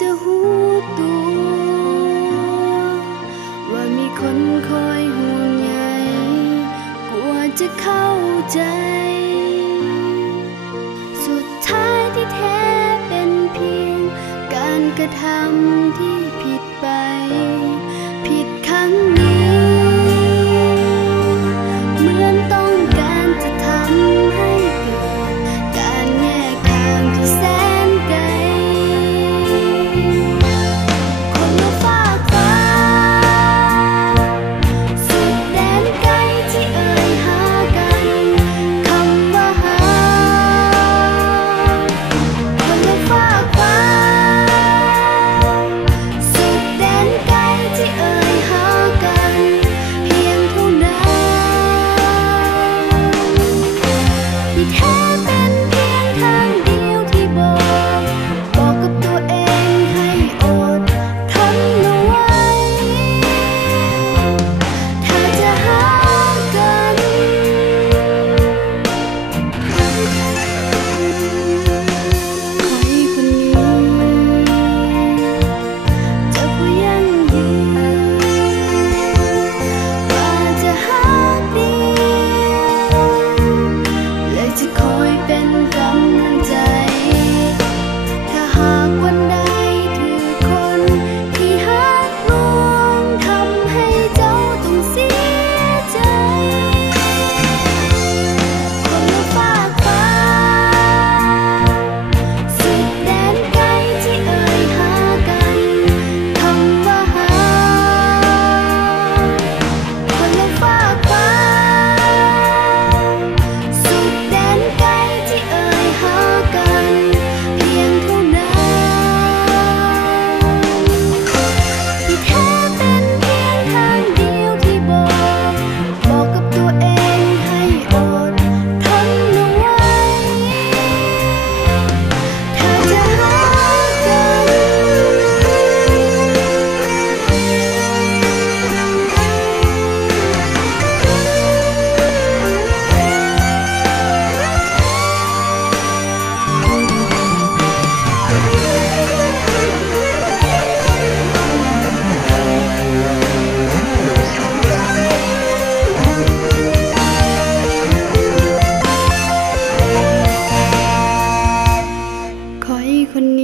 จะหูตัวว่ามีคนคอยห่วงใยกลัวจะเข้าใจสุดท้ายที่แท้เป็นเพียงการกระทำที่ผิดไปผิดครั้งนี้เหมือนต้องการจะทำให้เกิดการแยกทางที่แสนไกลคนละฝากฟ้าสุดแดนไกลที่เอ่ยหากันคำว่าหาคนละฝากฟ้าสุดแดนไกลที่เอ่ยหากันเพียงเท่านั้นที่แท้เป็นเพียงทางเดียวที่บอกกับตัวเองให้อดทนเอาไว้ถ้าจะหากันคอยคนนี้จะพยังยืนว่าจะหาดีและจะคอยเป็นกำลังใจถ้าหากวันใดถือคนที่หักลวงทำให้เจ้าต้องเสียใจคนละฝากฟ้าสุดแดนไกลที่เอ่ยหากันคำว่าหาคนละฝากฟ้าสุดแดนไกลที่เอ่ยหากันเพียงเท่านั้นที่แท้เป็นเพียงทางเดียวที่บอกกับตัวเองให้อดทนเอาไว้ถ้าจะหากันคอยคนนี้